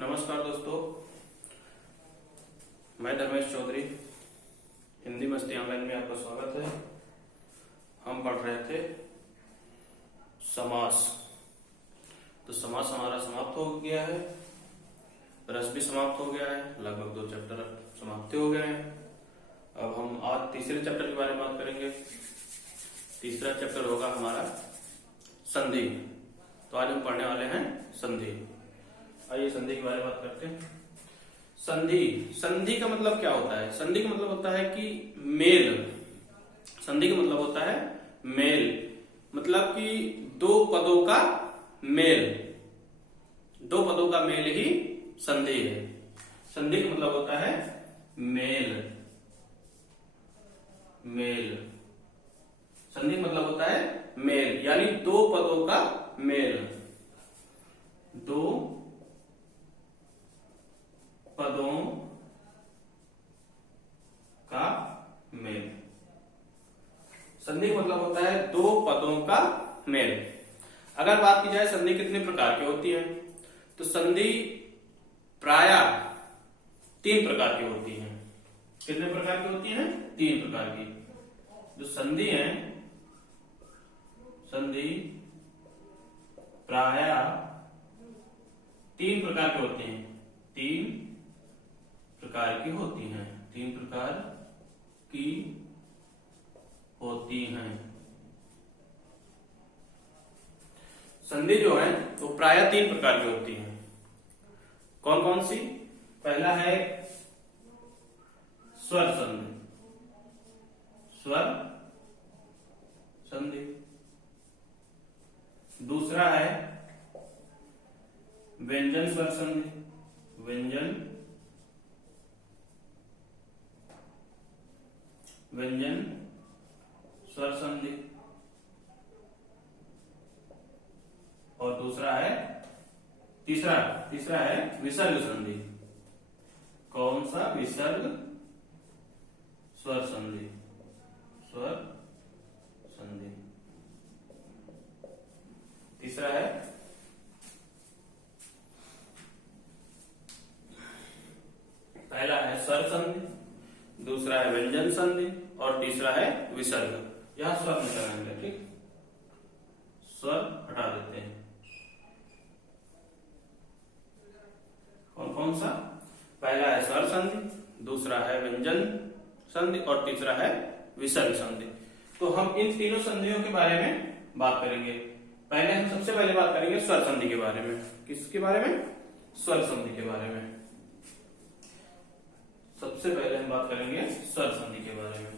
नमस्कार दोस्तों, मैं धर्मेश चौधरी। हिंदी मस्ती ऑनलाइन में आपका स्वागत है। हम पढ़ रहे थे समास। तो समास हमारा समाप्त हो गया है, रस भी समाप्त हो गया है, लगभग 2 चैप्टर समाप्त हो गए हैं। अब हम आज तीसरे चैप्टर के बारे में बात करेंगे। तीसरा चैप्टर होगा हमारा संधि। तो आज हम पढ़ने वाले हैं संधि। आइए संधि के बारे में बात करते हैं। संधि का मतलब क्या होता है? संधि का मतलब होता है कि मेल। संधि का मतलब होता है मेल, मतलब कि दो पदों का मेल। दो पदों का मेल ही संधि है। संधि का मतलब होता है मेल। मेल संधि का मतलब होता है मेल, यानी दो पदों का मेल। दो पदों का मेल। संधि का मतलब होता है दो पदों का मेल। अगर बात की जाए संधि कितने प्रकार की होती है, तो संधि प्रायः 3 प्रकार की होती है। कितने प्रकार की होती है? 3 प्रकार की। जो संधि है, संधि प्रायः 3 प्रकार की होती हैं। 3 प्रकार की होती हैं। 3 प्रकार की होती हैं। संधि जो है वो प्रायः 3 प्रकार की होती हैं। कौन कौन सी? पहला है स्वर संधि। स्वर संधि। दूसरा है व्यंजन स्वर संधि। व्यंजन स्वर संधि। और दूसरा है तीसरा है विसर्ग संधि। कौन सा? विसर्ग स्वर संधि। स्वर संधि। तीसरा है पहला है स्वर संधि, दूसरा है व्यंजन संधि और तीसरा है विसर्ग। यहां स्वर नहीं लगाएंगे, ठीक? स्वर हटा देते हैं। कौन कौन सा? पहला है स्वर संधि, दूसरा है व्यंजन संधि और तीसरा है विसर्ग संधि। तो हम इन तीनों संधियों के बारे में बात करेंगे। हम सबसे पहले बात करेंगे स्वर संधि के बारे में। किसके बारे में? स्वर संधि के बारे में। सबसे पहले हम बात करेंगे स्वर संधि के बारे में।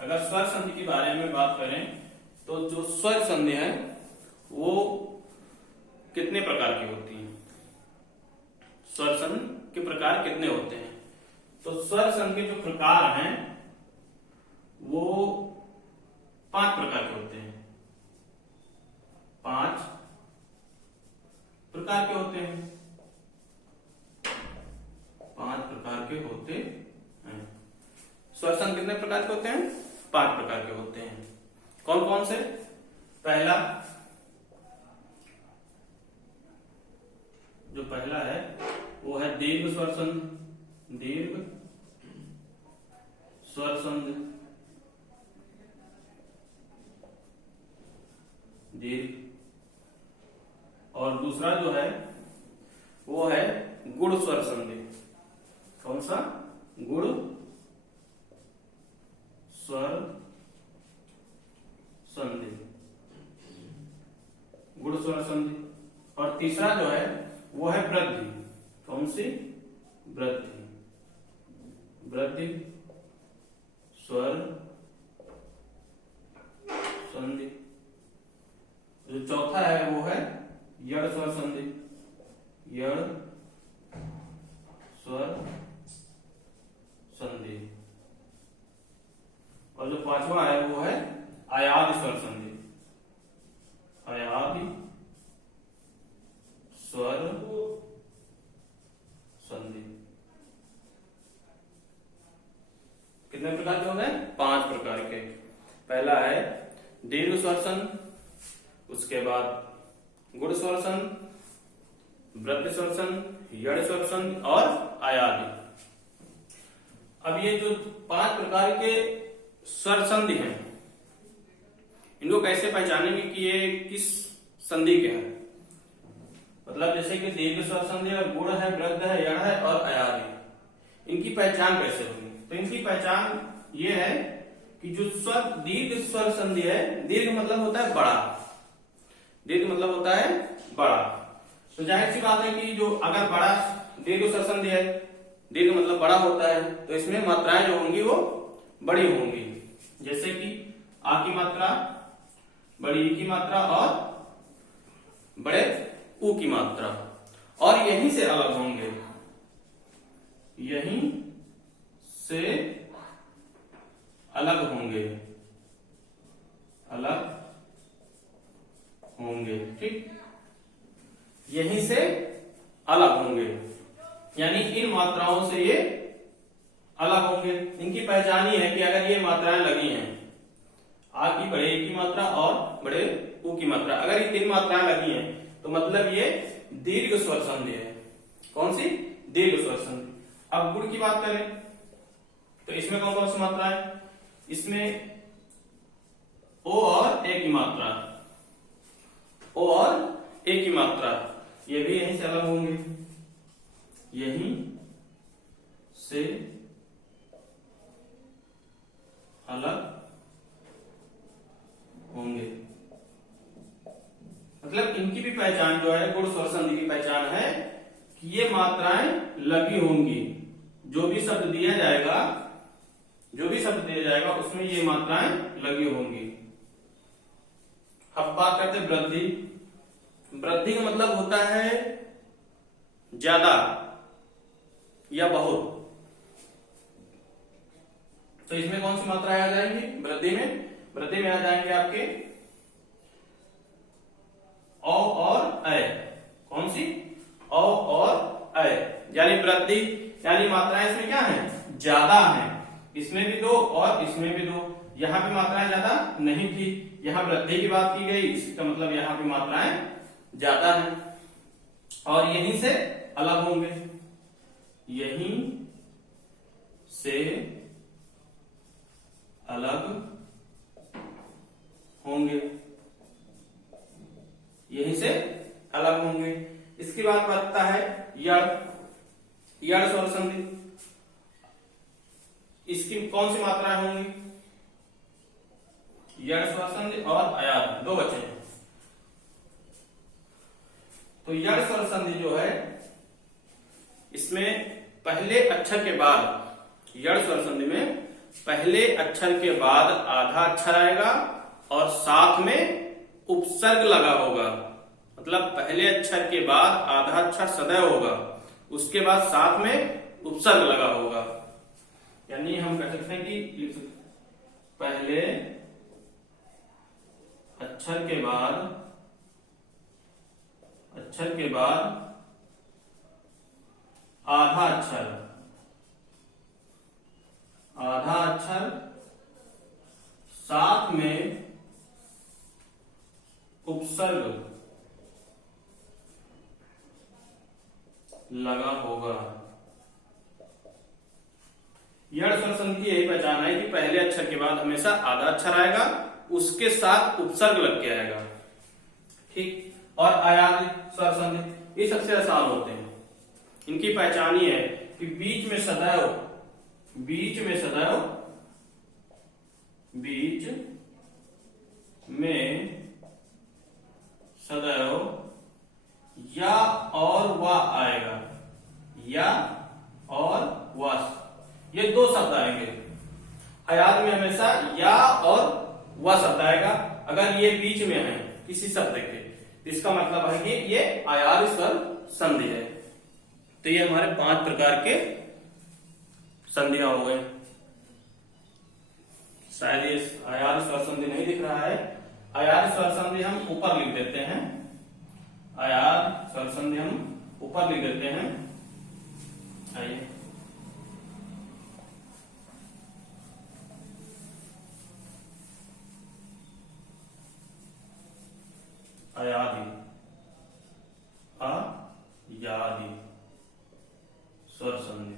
अगर स्वर संधि के बारे में बात करें तो जो स्वर संधि है वो कितने प्रकार की होती है? स्वर संधि के प्रकार कितने होते हैं? तो स्वर संधि के जो प्रकार हैं वो 5 प्रकार के होते हैं। 5 प्रकार के होते हैं। 5 प्रकार के होते हैं। स्वर संधि कितने प्रकार के होते हैं? 5 प्रकार के होते हैं। कौन कौन से? पहला है वो है दीर्घ स्वर संधि। दीर्घ स्वर संधि। दीर्घ। और दूसरा जो है वो है गुण स्वर संधि। कौन सा? गुण स्वर संधि। गुण स्वर संधि। और तीसरा जो है वो है वृद्धि। कौन सी? वृद्धि। वृद्धि स्वर संधि। जो चौथा है वो है यड़ स्वर संधि। यड़ स्वर संधि। और जो 5वां है वो है अयादि स्वर संधि। अयादि स्वर संधि। कितने प्रकार के होते हैं? 5 प्रकार के। पहला है दीर्घ स्वर संधि, उसके बाद गुण स्वर संधि, वृत्त स्वर संधि, यड़ स्वर संधि और आयादी। अब ये जो 5 प्रकार के स्वर संधि हैं, इनको कैसे पहचानेंगे कि ये किस संधि के हैं? मतलब जैसे कि दीर्घ स्वर संधि है, गुण है, वृद्ध है, यड़ है और आयादी। इनकी पहचान कैसे होगी? तो इनकी पहचान ये है कि जो स्वर दीर्घ स्वर संधि है, दीर्घ मतलब होता है बड़ा, दीर्घ मतलब होता है बड़ा। तो जाहिर सी बात है कि जो अगर बड़ा दीर्घ स्वर संधि है, दीर्घ मतलब बड़ा होता है, तो इसमें मात्राएं जो होंगी वो बड़ी होंगी। जैसे कि आ की मात्रा, बड़ी ई की मात्रा और बड़े ऊ की मात्रा, और यहीं से अलग होंगे, यहीं से अलग होंगे, अलग होंगे, ठीक, यहीं से अलग होंगे, यानी इन मात्राओं से ये अलग होंगे। इनकी पहचान ही है कि अगर ये मात्राएं लगी हैं, आ की, बड़े ए की मात्रा और बड़े ऊ की मात्रा, अगर ये 3 मात्राएं लगी हैं तो मतलब ये दीर्घ स्वर संधि है। कौन सी? दीर्घ स्वर संधि। अब गुण की बात करें तो इसमें कौन कौन सी मात्रा है? इसमें ओ और ए की मात्रा, ओ और ए की मात्रा, ये भी यहीं से अलग होंगे, यहीं से अलग होंगे। मतलब इनकी भी पहचान जो है, गुण स्वर संधि की पहचान है कि ये मात्राएं लगी होंगी। जो भी शब्द दिया जाएगा, जो भी शब्द दिया जाएगा उसमें ये मात्राएं लगी होंगी। अब बात करते हैं वृद्धि। वृद्धि का मतलब होता है ज्यादा या बहुत। तो इसमें कौन सी मात्राएं आ जाएंगी वृद्धि में? वृद्धि में आ जाएंगे आपके औ और ऐ। कौन सी? औ और ऐ, यानी वृद्धि, यानी मात्राएं इसमें क्या है? ज्यादा है। इसमें भी 2 और इसमें भी 2। यहाँ पे मात्राएं ज्यादा नहीं थी, यहाँ वृद्धि की बात की गई, इसका मतलब यहाँ पे मात्राएं ज्यादा है और यहीं से अलग होंगे, यहीं से अलग होंगे, यहीं से अलग होंगे। इसके बाद बनता है यड़, यड़ स्वर संधि। इसकी कौन सी मात्राएं होंगी? यड़ स्वर संधि और आयात, 2 बचे हैं। तो यड़ स्वर संधि जो है, इसमें पहले अक्षर के बाद, यड़ स्वर संधि में पहले अक्षर के बाद आधा अक्षर आएगा और साथ में उपसर्ग लगा होगा। मतलब पहले अक्षर के बाद आधा अक्षर सदैव होगा, उसके बाद साथ में उपसर्ग लगा होगा। यानी हम कह सकते हैं कि पहले अक्षर के बाद आधा अक्षर साथ में उपसर्ग लगा होगा। यड़ स्वर संधि की यही पहचान है कि पहले अक्षर के बाद हमेशा आधा अक्षर आएगा, उसके साथ उपसर्ग लग के आएगा, ठीक। और आयात स्वर संधि, ये सबसे आसान होते हैं। इनकी पहचान ही है कि बीच में सदैव या और वा आएगा, या और वा, ये 2 शब्द आएंगे। आयात में हमेशा या और वा शब्द आएगा। अगर ये बीच में है किसी शब्द के, इसका मतलब है कि ये आयात स्वर संधि है। तो ये हमारे 5 प्रकार के संधियां हो गए। शायद ये आयात स्वर संधि नहीं दिख रहा है। आयात स्वर संधि हम ऊपर लिख देते हैं, आयात स्वर संधि हम ऊपर लिख देते हैं। आइए, आयादी, आ यादि स्वर संधि,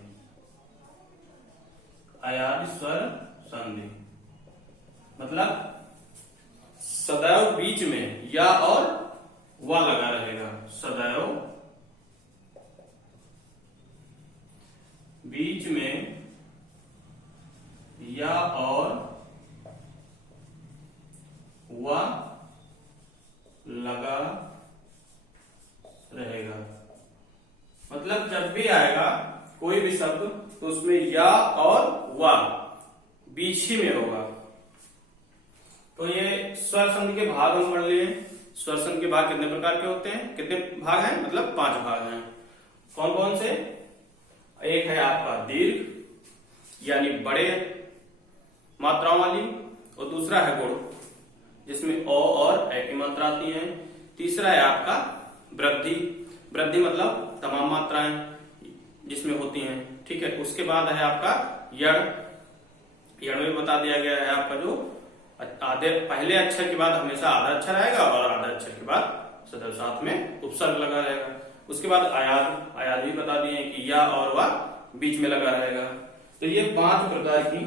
अयादि स्वर संधि मतलब सदैव बीच में या और वा लगा रहेगा, सदैव बीच में या और वा लगा रहेगा। मतलब जब भी आएगा कोई भी शब्द तो उसमें या और वा बीच ही में होगा। तो ये स्वर संधि के भाग हम पढ़ लिए। स्वर संधि के भाग कितने प्रकार के होते हैं, कितने भाग हैं, मतलब 5 भाग हैं। कौन कौन से? एक है आपका दीर्घ यानी बड़े मात्राओं वाली, और दूसरा है गुण जिसमें ओ और ए की मात्रा आती है। तीसरा है आपका वृद्धि, वृद्धि मतलब तमाम मात्राएं जिसमें होती हैं, ठीक है। उसके बाद है आपका यड़, यड़ में बता दिया गया है आपका जो आधे पहले अक्षर के बाद हमेशा आधा अक्षर आएगा और आधा अक्षर के बाद सदैव साथ में उपसर्ग लगा रहेगा। उसके बाद आयाद, आयाद भी बता दिए कि या और वा बीच में लगा रहेगा। तो ये 5 प्रकार की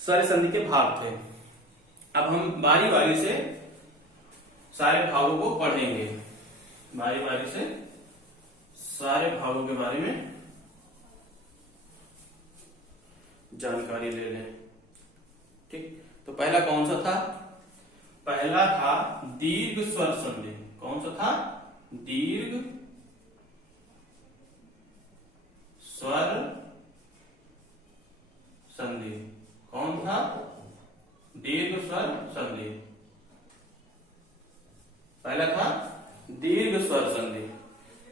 स्वर संधि के भाग थे। अब हम बारी बारी से सारे भागों को पढ़ेंगे, बारी बारी से सारे भागों के बारे में जानकारी ले लें, ठीक। तो पहला कौन सा था? पहला था दीर्घ स्वर संधि। कौन सा था? दीर्घ स्वर संधि। कौन था? दीर्घ स्वर संधि। पहला था दीर्घ स्वर संधि।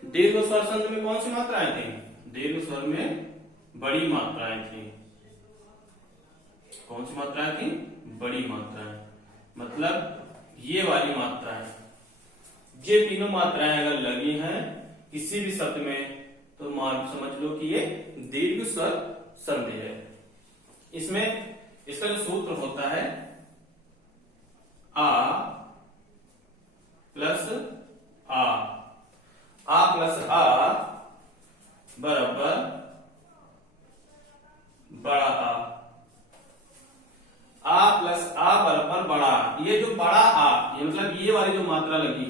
दीर्घ स्वर संधि में कौन सी मात्राएं थी? दीर्घ स्वर में बड़ी मात्राएं थी। कौन सी मात्राएं थी? बड़ी मात्राएं, मतलब ये वाली मात्राएं। ये तीनों मात्राएं अगर लगी हैं किसी भी शब्द में तो मान समझ लो कि ये दीर्घ स्वर संधि है। इसमें इसका जो सूत्र होता है आ प्लस आ प्लस आ बराबर बड़ा आ प्लस आ बराबर बड़ा आ। ये जो बड़ा आ, ये मतलब ये वाली जो मात्रा लगी,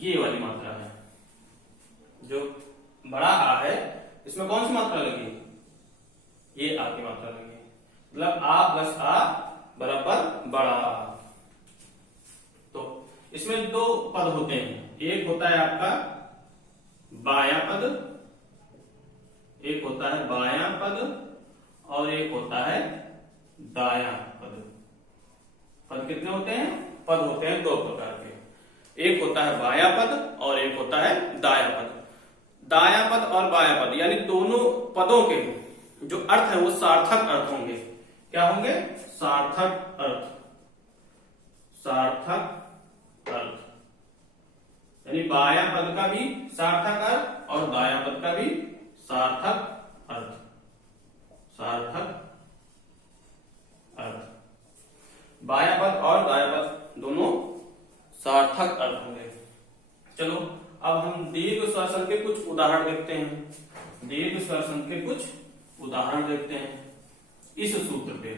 ये वाली मात्रा है। जो बड़ा आ है इसमें कौन सी मात्रा लगी? ये आ की मात्रा लगी, मतलब आ प्लस आ बराबर बड़ा आ। तो इसमें 2 पद होते हैं, एक होता है आपका बायां पद, एक होता है बायां पद और एक होता है दायां पद। पद कितने होते हैं? पद होते हैं 2 प्रकार के, एक होता है बायां पद और एक होता है दायां पद। दायां पद और बायां पद यानी दोनों पदों के जो अर्थ है वो सार्थक अर्थ होंगे। क्या होंगे? सार्थक अर्थ, सार्थक अर्थ। यानी बायां पद का भी सार्थक अर्थ और दायां पद का भी सार्थक अर्थ, सार्थक अर्थ। बायां पद और दायां पद दोनों सार्थक अर्थ होंगे। चलो अब हम दीर्घ स्वर संधि के कुछ उदाहरण देखते हैं। दीर्घ स्वर संधि के कुछ उदाहरण देखते हैं इस सूत्र पे,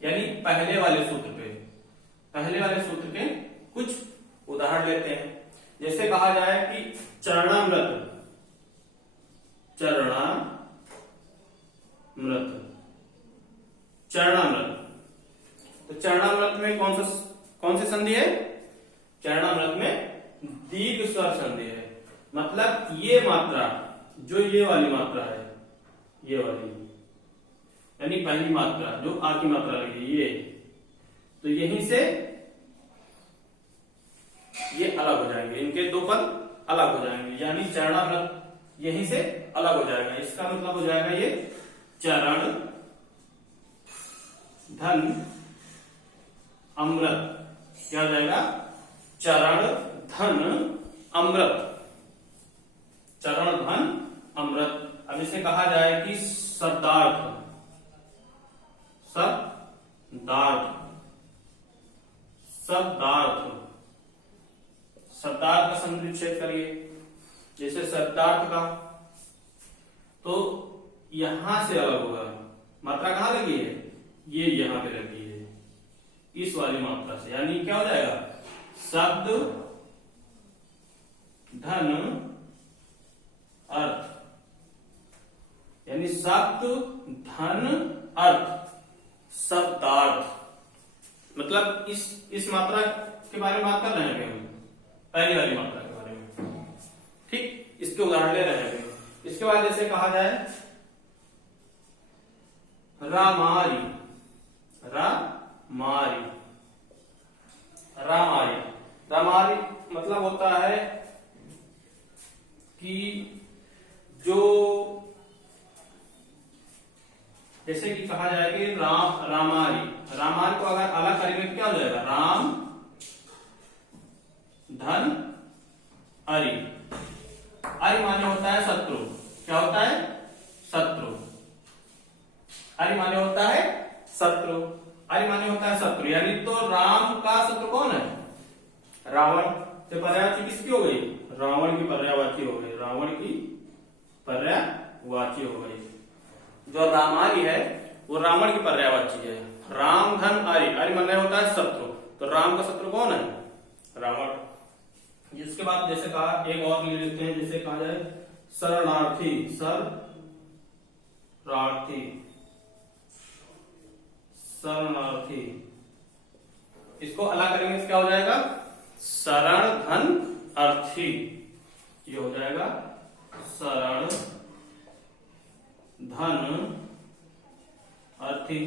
यानी पहले वाले सूत्र पे। पहले वाले सूत्र के कुछ उदाहरण लेते हैं। जैसे कहा जाए कि चरणामृत, चरणामृत, चरणामृत। तो चरणामृत में कौन सी संधि है? चरणामृत में दीर्घ स्वर संधि है। मतलब ये मात्रा, जो ये वाली मात्रा है, ये वाली यानी पहली मात्रा जो आ की मात्रा लगी, ये तो यहीं से ये अलग हो जाएंगे, इनके 2 पद अलग हो जाएंगे, यानी चरणामृत यहीं से अलग हो जाएगा। इसका मतलब हो जाएगा ये चरण धन अमृत। क्या हो जाएगा? चरण धन अमृत, चरण धन अमृत। अब इसे कहा जाए कि शब्दार्थ, शब्दार्थ, शब्दार्थ। शब्दार्थ का संधि विच्छेद करिए। जैसे शब्दार्थ का, तो यहां से अलग होगा। मात्रा कहां लगी है? ये यहां पे लगी है, इस वाली मात्रा से। यानी क्या हो जाएगा? शब्द धन अर्थ, यानी शब्द धन अर्थ, शब्दार्थ। मतलब इस मात्रा के बारे में बात कर रहे हैं हम, पहली वाली मात्रा के बारे में। ठीक, इसके उदाहरण ले रहे हैं। इसके बाद जैसे कहा जाए रामारी, रामारी, रामारी। रामारी मतलब होता है कि जो, जैसे कि कहा जाए कि रामारी, रामारी को अगर अलग करेंगे तो क्या हो जाएगा? राम धन अरि। अरि माने होता है शत्रु। क्या होता है? शत्रु। अरि माने होता है शत्रु। अरि माने होता है शत्रु। यानी तो राम का शत्रु कौन है? रावण। तो पर्यायवाची किसकी हो गई? रावण की पर्यायवाची हो गई। रावण की पर्यायवाची हो गई। जो रामारी है वो रावण की पर्यायवाची है। राम धन अरि, अरि माने होता है शत्रु। तो राम का शत्रु कौन है? रावण। इसके बाद जैसे कहा, एक और ले लेते हैं, जैसे कहा जाए शरणार्थी, शरणार्थी, शरणार्थी। इसको अलग करेंगे तो क्या हो जाएगा? शरण धन अर्थी। ये हो जाएगा शरण धन अर्थी,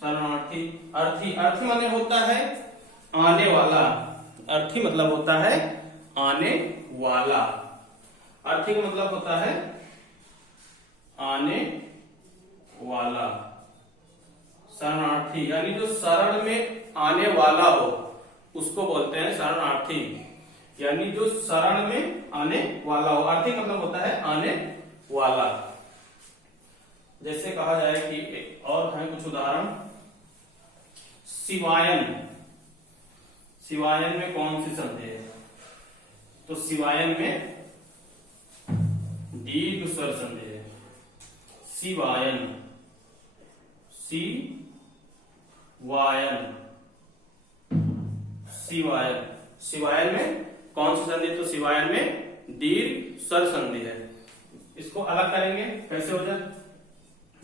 शरणार्थी। अर्थी, अर्थी माने होता है आने वाला। अर्थी मतलब होता है आने वाला। अर्थी का मतलब होता है आने वाला। शरणार्थी यानी जो शरण में आने वाला हो उसको बोलते हैं शरणार्थी। यानी जो शरण में आने वाला हो। अर्थी मतलब होता है आने वाला। जैसे कहा जाए कि और है कुछ उदाहरण, शिवायन। शिवायन में कौन सी संधि है? तो शिवायन में दीर्घ स्वर संधि है। शिवायन, शिवायन, शिवायन। शिवायन में कौन सी संधि? तो शिवायन में दीर्घ स्वर संधि है। इसको अलग करेंगे कैसे हो जाए?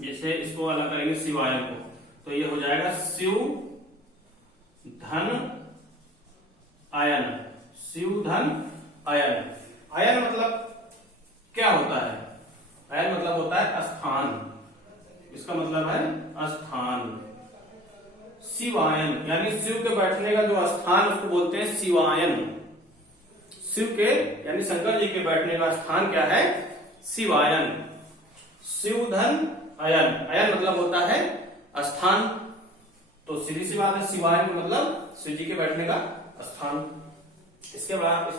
जैसे इसको अलग करेंगे शिवायन को, तो ये हो जाएगा शिव धन आयन। शिव धन आयन। आयन मतलब क्या होता है? आयन मतलब होता है स्थान। इसका मतलब है स्थान। शिवायन यानी शिव के बैठने का जो स्थान उसको बोलते हैं शिवायन। शिव के यानी शंकर जी के बैठने का स्थान क्या है? शिवायन। शिव धन अयन। अयन मतलब होता है स्थान। तो सीधी सी बात है, शिवायन का मतलब शिव जी के बैठने का स्थान। इसके बाद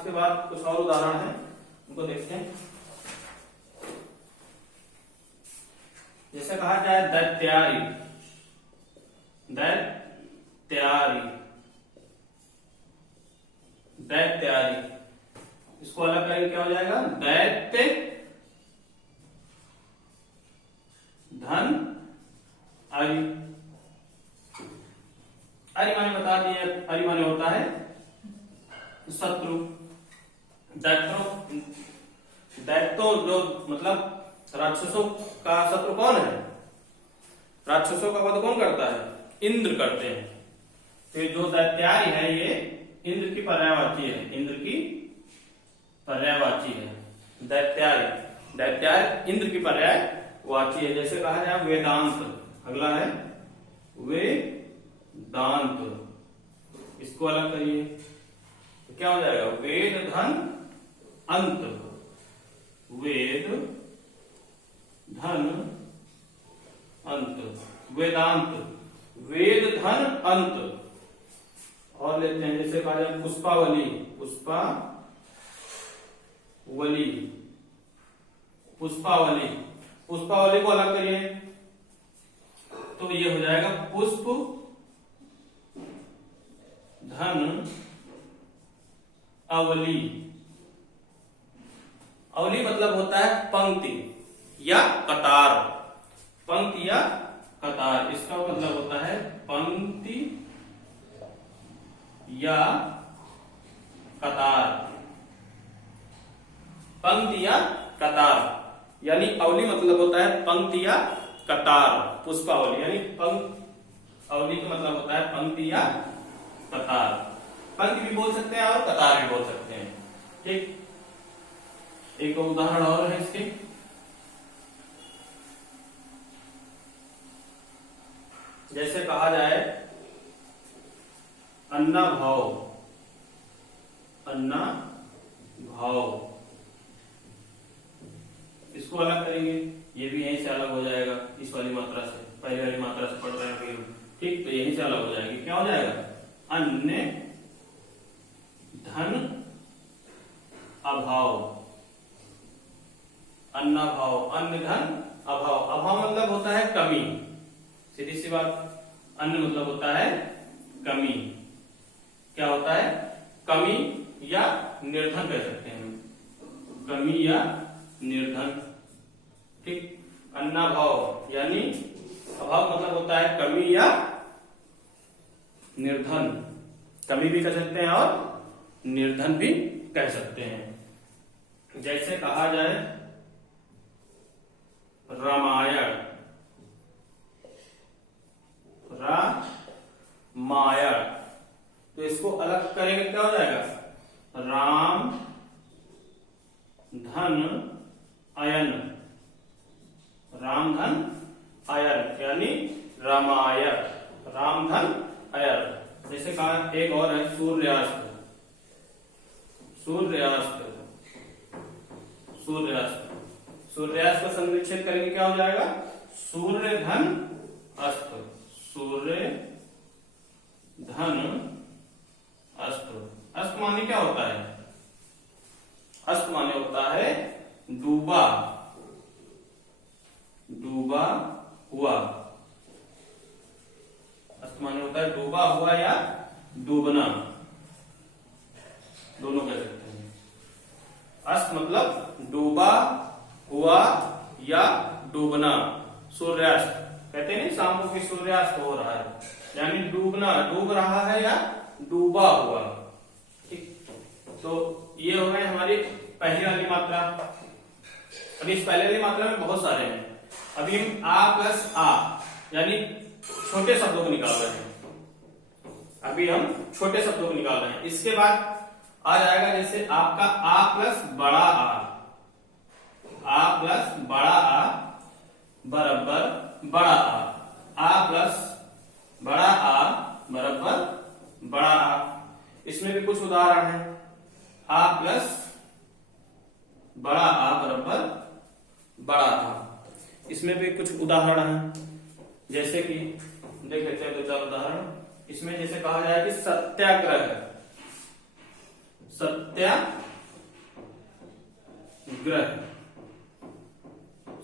कुछ और उदाहरण है, उनको देखते हैं। जैसे कहा जाए दैत्यारी, दैत्यारी, दैत्यारी। इसको अलग करेंगे क्या हो जाएगा? दैत्य धन अरि। अरि माने बता दिए, अरि माने होता है शत्रु। दैत्यो जो मतलब राक्षसों का शत्रु कौन है? राक्षसों का वध कौन करता है? इंद्र करते हैं। तो जो दैत्यारी है ये इंद्र की पर्यायवाची है। इंद्र की पर्यायवाची है दैत्यारी। दैत्यारी इंद्र की पर्यायवाची है। जैसे कहा जाए वेदांत, अगला है वेदांत। इसको अलग करिए तो क्या हो जाएगा? वेद धन अंत। वेद धन अंत, वेदांत। वेद धन अंत। और लेते हैं जैसे कहा जाए पुष्पावली, पुष्पावली, पुष्पावली। पुष्पावली को अलग करिए तो ये हो जाएगा पुष्प धन अवली। अवली मतलब होता है पंक्ति या कतार, पंक्ति या कतार। इसका मतलब होता है पंक्ति या कतार, पंक्ति या कतार। यानी अवली मतलब होता है पंक्ति या कतार। पुष्पावली यानी अवली का मतलब होता है पंक्ति या कतार। पंक्ति भी बोल सकते हैं और कतार भी बोल सकते हैं। ठीक, एक उदाहरण और है इसके। जैसे कहा जाए अन्ना भाव, अन्ना भाव, इसको अलग करेंगे, ये भी यहीं से अलग हो जाएगा, इस वाली मात्रा से, पहली वाली मात्रा से पढ़ रहे हैं फिर। ठीक, तो यहीं से अलग हो जाएगी। क्या हो जाएगा? अन्य धन अभाव, अन्नाभाव, अन्य धन अभाव। अभाव मतलब होता है कमी, सीधी सी बात। अन्न मतलब होता है कमी, क्या होता है? कमी या निर्धन कह सकते हैं, कमी या निर्धन। ठीक, अन्नाभाव यानी अभाव मतलब होता है कमी या निर्धन, कमी भी कह सकते हैं और निर्धन भी कह सकते हैं। जैसे कहा जाए रामायण, रामायण, तो इसको अलग करेंगे, क्या हो जाएगा? राम धन अयन, राम धन अयन यानी रामायण, राम धन अयन। जैसे कहा एक और है सूर्यास्त, सूर्यास्त, सूर्यास्त, सूर्यास्त का संरक्षण करेंगे, क्या हो जाएगा? सूर्य धन अस्त, सूर्य धन अस्त। अस्त माने क्या होता है? अस्त माने होता है डूबा, डूबा हुआ। अस्त माने होता है डूबा हुआ या डूबना, दोनों कह सकते हैं। अस्त मतलब डूबा हुआ या डूबना। सूर्यास्त कहते हैं शाम को कि सूर्यास्त हो रहा है, यानी डूबना, डूब रहा है या डूबा हुआ। ठीक, तो ये हो गए हमारी पहली वाली मात्रा। अभी इस पहले वाली मात्रा में बहुत सारे हैं। अभी हम आ प्लस आ यानी छोटे शब्दों को निकाल रहे हैं। अभी हम छोटे शब्दों को निकाल रहे हैं। इसके बाद आ जाएगा जैसे आपका आ प्लस बड़ा आ प्लस बड़ा आ बराबर बड़ा आ प्लस बड़ा आ बराबर बड़ा आ। इसमें भी कुछ उदाहरण है। आ प्लस बड़ा आ बराबर बड़ा आ, इसमें भी कुछ उदाहरण है। जैसे कि देख लेते हैं दो चार उदाहरण। इसमें जैसे कहा जाए कि सत्याग्रह, सत्याग्रह,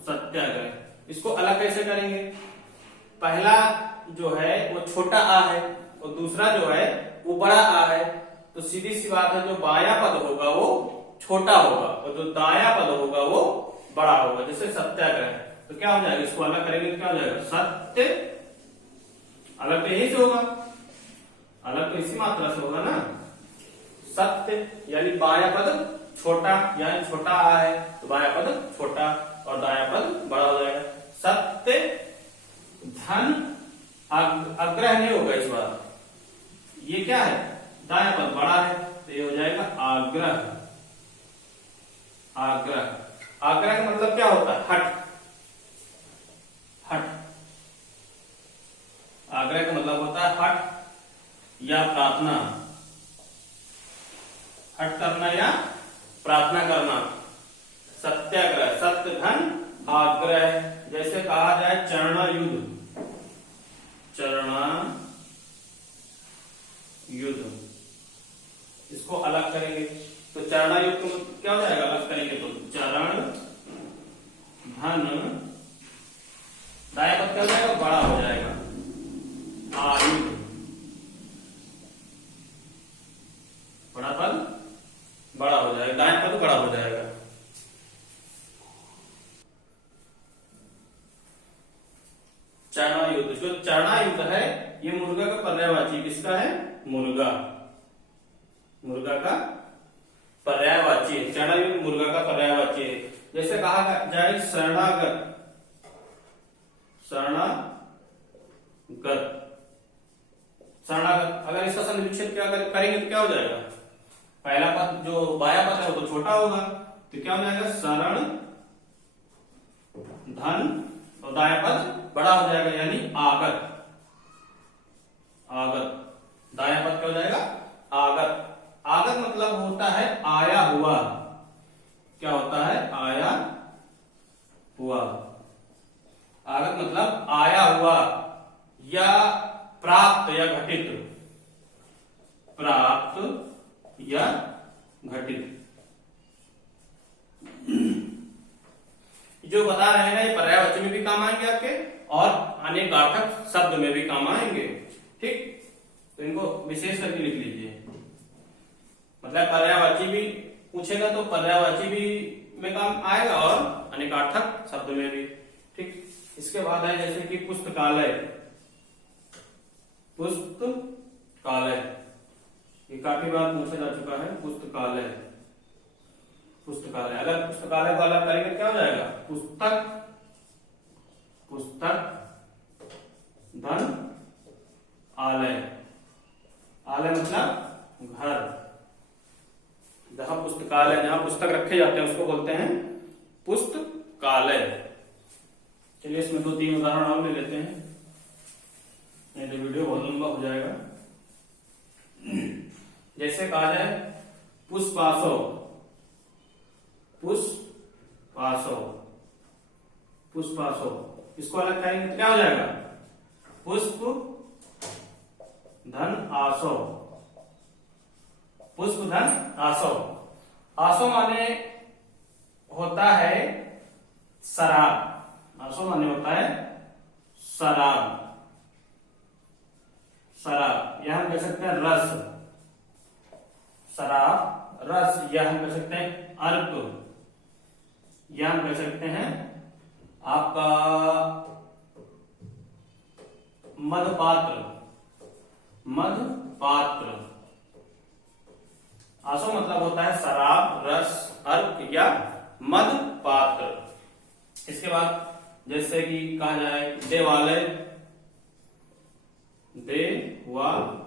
सत्याग्रह, इसको अलग कैसे करेंगे? पहला जो है वो छोटा आ है और दूसरा जो है वो बड़ा आ है, तो सीधी सी बात है जो बायां पद होगा वो छोटा होगा और जो दायां पद होगा वो बड़ा होगा। जैसे सत्याग्रह, तो क्या हो जाएगा? इसको अलग करेंगे तो क्या हो जाएगा? सत्य, अलग तो यही से होगा, अलग तो इसी मात्रा से होगा ना। सत्य यानी बायां पद छोटा, यानी छोटा आ है तो बायां पद छोटा और दायां पद बड़ा हो जाएगा। सत्य धन अग्रह नहीं होगा इस बार, ये क्या है? दायां पद बड़ा है तो ये हो जाएगा आग्रह। आग्रह, आग्रह का मतलब क्या होता है? हट, हट। आग्रह का मतलब होता है हट या प्रार्थना, हट करना या प्रार्थना करना। सत्याग्रह, सत्य धन आग्रह। जैसे कहा जाए चरणायुध, चरणायुध, इसको अलग करेंगे तो चरणायुध को क्या हो जाएगा? अलग करेंगे तो चरण धन, दायां पद क्या हो जाएगा? बड़ा हो जाएगा, आयुध, बड़ा पद बड़ा हो जाएगा, दायां पद बड़ा हो जाएगा। का पर्यायवाची है। चरणयुक्त मुर्गा का पर्यायवाची है। जैसे कहा जाए शरणागत, शरणागत, शरणागत, अगर इसका संधि विच्छेद क्या करेंगे तो क्या हो जाएगा? पहला पद जो बाया पद है वो तो छोटा होगा, तो क्या हो जाएगा? शरण धन, और दाया पद बड़ा हो जाएगा यानी आगत, आगत। दाया पद क्या हो जाएगा? आगत। आगत मतलब होता है आया हुआ। क्या होता है? आया हुआ। आगत मतलब आया हुआ या प्राप्त या घटित, प्राप्त या घटित। जो बता रहे हैं ना, ये पर्यायवाची में भी काम आएंगे आपके और अनेकार्थक शब्द में भी काम आएंगे। ठीक, तो इनको विशेष करके लिख लीजिए। मतलब पर्यायवाची भी पूछेगा तो पर्यायवाची भी में काम आएगा और अनेकार्थक शब्द में भी। ठीक, इसके बाद है जैसे कि पुस्तकालय, पुस्तकालय, ये काफी बार पूछा जा चुका है। पुस्तकालय, पुस्तकालय, अगर पुस्तकालय को अलग करेंगे क्या हो जाएगा? पुस्तक, पुस्तक धन आलय, आलय मतलब घर। जहां पुस्तकालय, जहां पुस्तक रखे जाते हैं उसको बोलते हैं पुस्तकालय। चलिए इसमें 2-3 उदाहरण और ले लेते हैं, नहीं तो वीडियो बहुत लंबा हो जाएगा। जैसे कहा जाए पुष्पासो, पुष्पासो, पुष्पासो, इसको अलग करेंगे तो क्या हो जाएगा? पुष्प धन आसो, पुष्प धन आसो। आसो माने होता है शराब, आसो माने होता है शराब, शराब। यह हम कह सकते हैं रस, शराब रस। यह हम कह सकते हैं अर्क, यह हम कह सकते हैं आपका मदपात्र, मदपात्र। आसो मतलब होता है शराब, रस, अर्क या मदपात्र। इसके बाद जैसे कि कहा जाए देवालय, देवालय,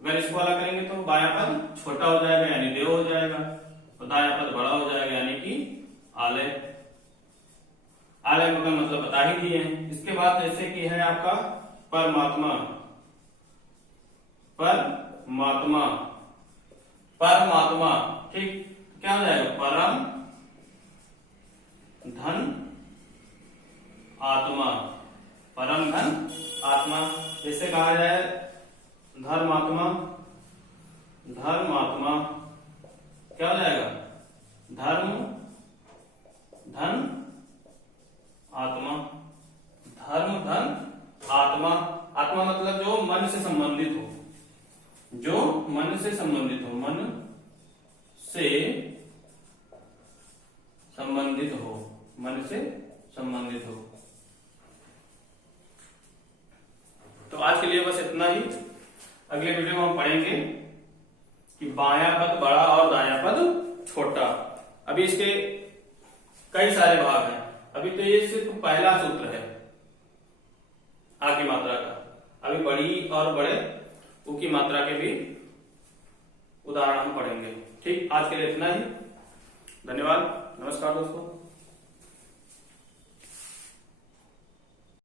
अगर इसको अलग करेंगे तो बाया पद छोटा हो जाएगा यानी देव हो जाएगा, और दाया पद बड़ा हो जाएगा यानी कि आलय। आलय का मतलब बता ही दिए हैं। इसके बाद जैसे कि है आपका परमात्मा, परमात्मा, परमात्मा। ठीक, क्या हो जाएगा? परम धन आत्मा, परम धन आत्मा। जैसे कहा जाए धर्मात्मा, धर्मात्मा, क्या हो जाएगा? धर्म धन आत्मा, धर्म धन आत्मा। आत्मा मतलब जो मन से संबंधित हो, जो मन से संबंधित हो, मन से संबंधित हो, मन से संबंधित हो। तो आज के लिए बस इतना ही। अगले वीडियो में हम पढ़ेंगे कि बायां पद बड़ा और दायां पद छोटा। अभी इसके कई सारे भाग हैं, अभी तो ये सिर्फ पहला सूत्र है आ की मात्रा का। अभी बड़ी और बड़े उ की मात्रा के भी उदाहरण हम पढ़ेंगे। ठीक, आज के लिए इतना ही। धन्यवाद, नमस्कार दोस्तों।